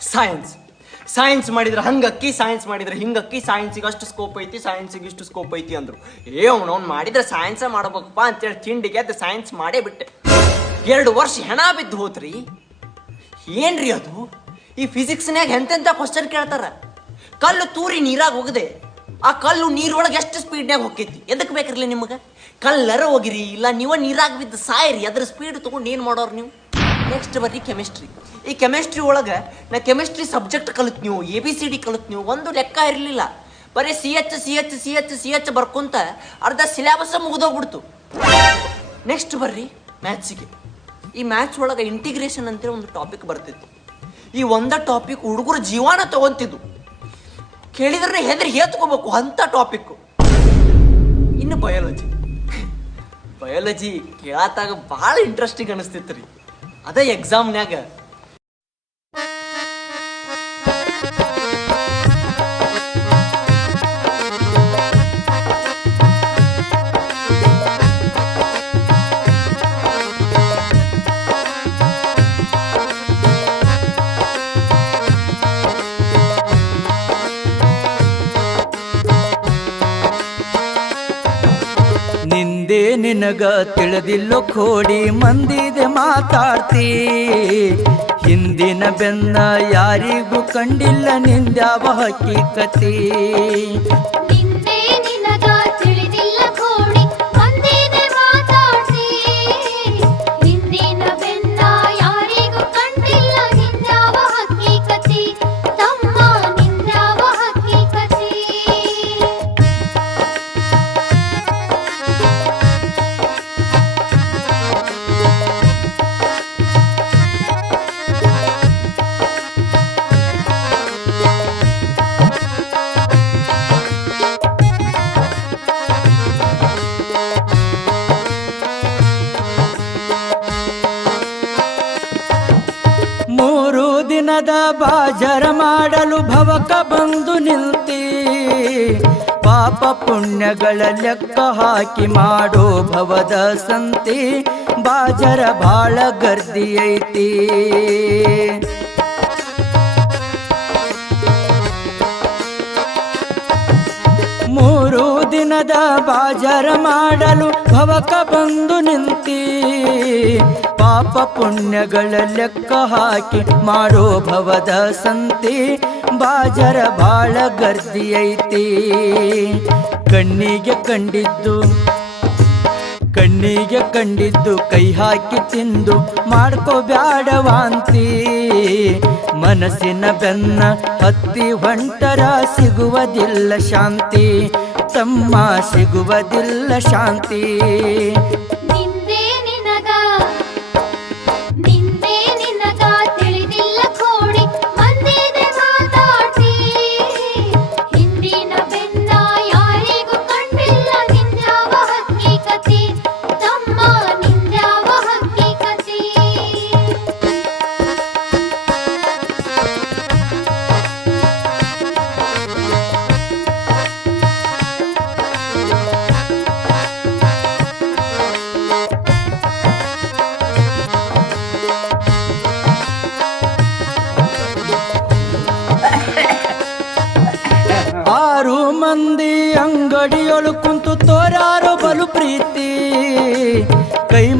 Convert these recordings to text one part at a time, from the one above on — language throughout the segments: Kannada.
ಸೈನ್ಸ್ ಸೈನ್ಸ್ ಮಾಡಿದ್ರೆ ಹಂಗಕ್ಕಿ ಸೈನ್ಸ್ ಮಾಡಿದ್ರೆ ಹಿಂಗಕ್ಕಿ ಸೈನ್ಸಿಗೆ ಅಷ್ಟು ಸ್ಕೋಪ್ ಐತಿ ಸೈನ್ಸಿಗೆ ಇಷ್ಟು ಸ್ಕೋಪ್ ಐತಿ ಅಂದರು. ಏ, ಅವ್ನು ಮಾಡಿದ್ರೆ ಸೈನ್ಸೇ ಮಾಡ್ಬೇಕಪ್ಪ ಅಂತೇಳಿ ತಿಂಡಿಗೆ ಅದು ಸೈನ್ಸ್ ಮಾಡೇ ಬಿಟ್ಟೆ. ಎರಡು ವರ್ಷ ಹೆಣ ಬಿದ್ದು ಹೋತ್ರಿ. ಏನ್ರಿ ಅದು? ಈ ಫಿಸಿಕ್ಸ್ನ್ಯಾಗ ಎಂತೆಂಥ ಕ್ವಶನ್ ಕೇಳ್ತಾರ? ಕಲ್ಲು ತೂರಿ ನೀರಾಗ ಹೋಗದೆ. ಆ ಕಲ್ಲು ನೀರೊಳಗೆ ಎಷ್ಟು ಸ್ಪೀಡ್ನಾಗ ಹೋಗ್ತೈತಿ ಎದಕ್ಕೆ ಬೇಕಿರ್ಲಿ ನಿಮಗೆ? ಕಲ್ಲರ ಹೋಗಿರಿ, ಇಲ್ಲ ನೀವ ನೀರಾಗ ಬಿದ್ದು ಸಾಯಿರಿ, ಅದ್ರ ಸ್ಪೀಡ್ ತೊಗೊಂಡು ಏನು ಮಾಡೋರು ನೀವು? ನೆಕ್ಸ್ಟ್ ಬರ್ರಿ ಕೆಮಿಸ್ಟ್ರಿ ಈ ಕೆಮಿಸ್ಟ್ರಿ ಒಳಗೆ ನಾ ಕೆಮಿಸ್ಟ್ರಿ ಸಬ್ಜೆಕ್ಟ್ ಕಲಿತ್ ನೀವು ಎ ಬಿ ಸಿ ಡಿ ಕಲಿತ್ ನೀವು, ಒಂದು ಲೆಕ್ಕ ಇರಲಿಲ್ಲ. ಬರೀ C H C H C H C H ಬರ್ಕೊಂತ ಅರ್ಧ ಸಿಲೆಬಸ್ ಮುಗಿದೋಗ್ಬಿಡ್ತು. ನೆಕ್ಸ್ಟ್ ಬರ್ರಿ ಮ್ಯಾಥ್ಸಿಗೆ ಈ ಮ್ಯಾಥ್ಸ್ ಒಳಗೆ ಇಂಟಿಗ್ರೇಷನ್ ಅಂತೇಳಿ ಒಂದು ಟಾಪಿಕ್ ಬರ್ತಿತ್ತು. ಈ ಒಂದ ಟಾಪಿಕ್ ಹುಡುಗರು ಜೀವನ ತಗೊಂತಿದ್ದು ಕೇಳಿದ್ರೆ ಹೆದರಿ ಹೇತ್ಕೋಬೇಕು ಅಂಥ ಟಾಪಿಕ್ಕು ಇನ್ನು ಬಯಾಲಜಿ ಬಯಾಲಜಿ ಕೇಳತ್ತಾಗ ಭಾಳ ಇಂಟ್ರೆಸ್ಟಿಂಗ್ ಅನಿಸ್ತಿತ್ತು ರೀ ಅದ ಎಕ್ಸಾಮ್ನ್ಯಾಗ ನಿಂದೆ ನಿನಗ ತಿಳಿದಿಲ್ಲೋ ಕೋಡಿ ಮಂದಿದೆ ಮಾತಾಡ್ತಿ. ಹಿಂದಿನ ಬೆನ್ನ ಯಾರಿಗೂ ಕಂಡಿಲ್ಲ ನಿಂದ್ಯಾವ ಹಕ್ಕಿಕತಿ ನಿಂದೆ ಬಾಜರ ಮಾಡಲು ಭವಕ ಬಂದು ನಿಲ್ತಿ ಪಾಪ ಪುಣ್ಯಗಳ ಲೆಕ್ಕ ಹಾಕಿ ಮಾಡೋ ಭವದ ಸಂತಿ. ಬಾಜರ ಬಾಳ ಗರ್ದಿ ದಿನದ ಬಾಜರ ಮಾಡಲು ಭವಕ ಬಂದು ನಿಂತಿ. ಪಾಪ ಪುಣ್ಯಗಳ ಲೆಕ್ಕ ಹಾಕಿ ಮಾಡೋ ಭವದ ಸಂತಿ ಬಾಜರ ಬಾಳ ಗರ್ದಿಯೈತಿ ಕಣ್ಣಿಗೆ ಕಂಡಿದ್ದು ಕಣ್ಣಿಗೆ ಕಂಡಿದ್ದು ಕೈ ಹಾಕಿ ತಿಂದು ಮಾಡ್ಕೋ ಬ್ಯಾಡವಾಂತಿ ಮನಸ್ಸಿನ ಬೆನ್ನ ಹತ್ತಿ ಹೊಂಟರ ಸಿಗುವುದಿಲ್ಲ ಶಾಂತಿ. ತಮ್ಮ ಸಿಗುವುದಿಲ್ಲ ಶಾಂತಿ.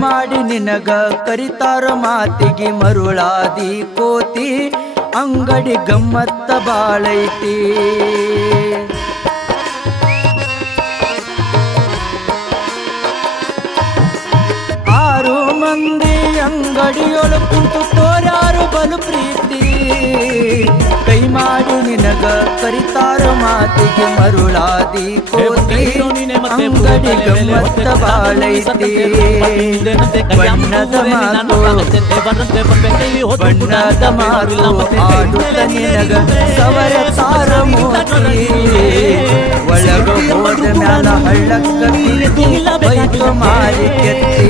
ಮಾಡಿ ನಿನಗ ಕರಿತಾರ ಮಾತಿಗೆ ಮರುಳಾದಿ ಕೋತಿ, ಅಂಗಡಿ ಗಮ್ಮತ್ತ ಬಾಳೈತಿ. ಆರು ಮಂದಿ ಅಂಗಡಿಯೊಳು ಕುಂತು ತೋರಾರು ಬಲು ಪ್ರೀತಿ. ಕೈ ಮಾಡಿ ನಿನಗ ಕರಿತಾರೋ ಮಾತಿಗೆ ಮರುಳಾದಿ ಕೋತಿ ಅಂಗಡಿ ಗಮ್ಮತ್ತ ಬಾಳೈತಿ ಬಣ್ಣದ ಮಾತು ಬಣ್ಣದ ಮಾತು ಆಡುತ್ತ ನಿನಗ ಸವರ ತಾರ ಮೋತಿ ಒಳಗ ಹೋದ ಮ್ಯಾಲ ಹಳ್ಳಕ್ಕ ಕಿತ್ತಿ ಬೈತು ಮಾರಿ ಕೆತ್ತಿ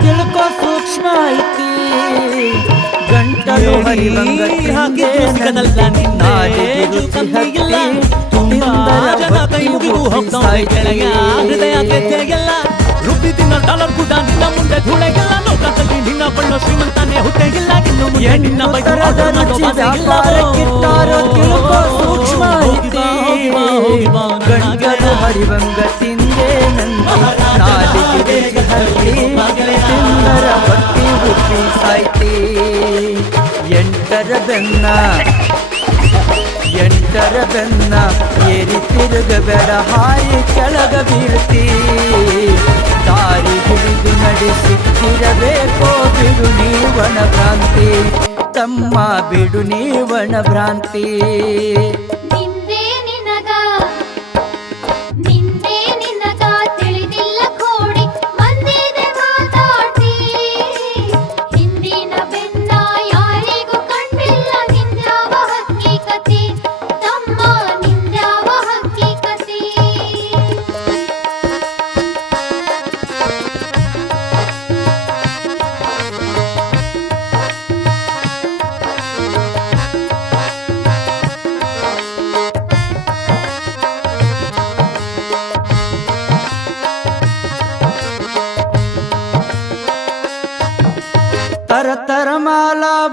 ತಿಳ್ಕೊ ಸೂಕ್ಷ್ಮ ಐತಿ. ಗಂಟಲು ಹರಿವಂಗ ಹಾಕಿದ್ರು ಸಿಗದಲ್ಲ ನಿನ್ನೆ ಇಲ್ಲ. ಹೃದಯ ರುಬ್ಬಿ ತಿನ್ನೋ ಡಾಲರ್ ಕೂಡ ನಿನ್ನ ಮುಂದೆ ಧೂಳೆಗೆಲ್ಲ. ಲೋಕದಲ್ಲಿ ನಿನ್ನ ಬಣ್ಣ ಶ್ರೀಮಂತನೇ ಹುಟ್ಟೆಗಿಲ್ಲ ಇನ್ನು ಮುಂದೆ ನಿನ್ನ ಸೂಕ್ಷ್ಮ ಹೋಗಿ ಹೋಗಿ ಹೋಗಿ ನನ್ನ ಗಂಟಲು ಹರಿವಂಗ ತಿಂದೆ ನಂದಿ ನಾಲಿಗೆ ಹೊಟ್ಟಿ ಸಾಯ್ತಿ ಎಂಟರ ಬೆನ್ನ. ಎಂಟರ ಬೆನ್ನ ಏರಿ ತಿರುಗಬೇಡ, ಹಾರಿ ಕೆಳಗ ಬೀಳ್ತಿ. ದಾರಿ ಹಿಡಿದು ನಡೆಸಿತ್ತಿರಬೇಕೋ ಬಿಡು ನೀವನ ಭ್ರಾಂತಿ. ತಮ್ಮ ಬಿಡು ನೀವನ ಭ್ರಾಂತಿ.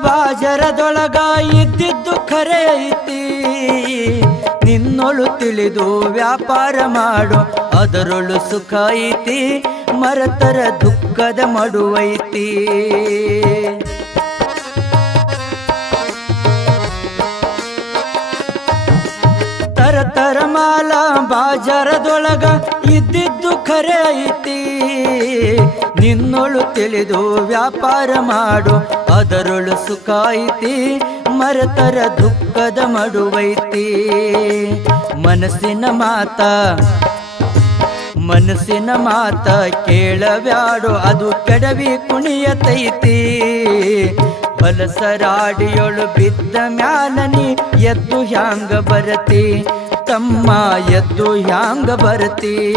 ಬಾಜರದೊಳಗ ಇದ್ದಿದ್ದು ಖರೆ ಐತಿ. ನಿನ್ನೊಳು ತಿಳಿದು ವ್ಯಾಪಾರ ಮಾಡು, ಅದರೊಳು ಸುಖ ಐತಿ, ಮರತರ ದುಃಖದ ಮಡುವೈತಿ ತರತರ ತರ ಮಾಲ ಬಾಜರದೊಳಗ ಇದ್ದಿದ್ದು ಖರೆ ಐತಿ. ನಿನ್ನೊಳು ತಿಳಿದು ವ್ಯಾಪಾರ ಮಾಡು. ಅದರೊಳು ಸುಖ ಮರತರ ದುಃಖದ ಮಡುವೈತಿ. ಮನಸ್ಸಿನ ಮಾತ ಮನಸ್ಸಿನ ಮಾತ ಕೇಳಬ್ಯಾಡು ಅದು ಕೆಡವಿ ಕುಣಿಯತೈತಿ. ಬಲಸರಾಡಿಯೊಳು ಬಿದ್ದ ಮ್ಯಾಲನಿ ಎದ್ದು ಹ್ಯಾಂಗ ಬರತಿ? ತಮ್ಮ ಎದ್ದು ಹ್ಯಾಂಗ ಬರತಿ?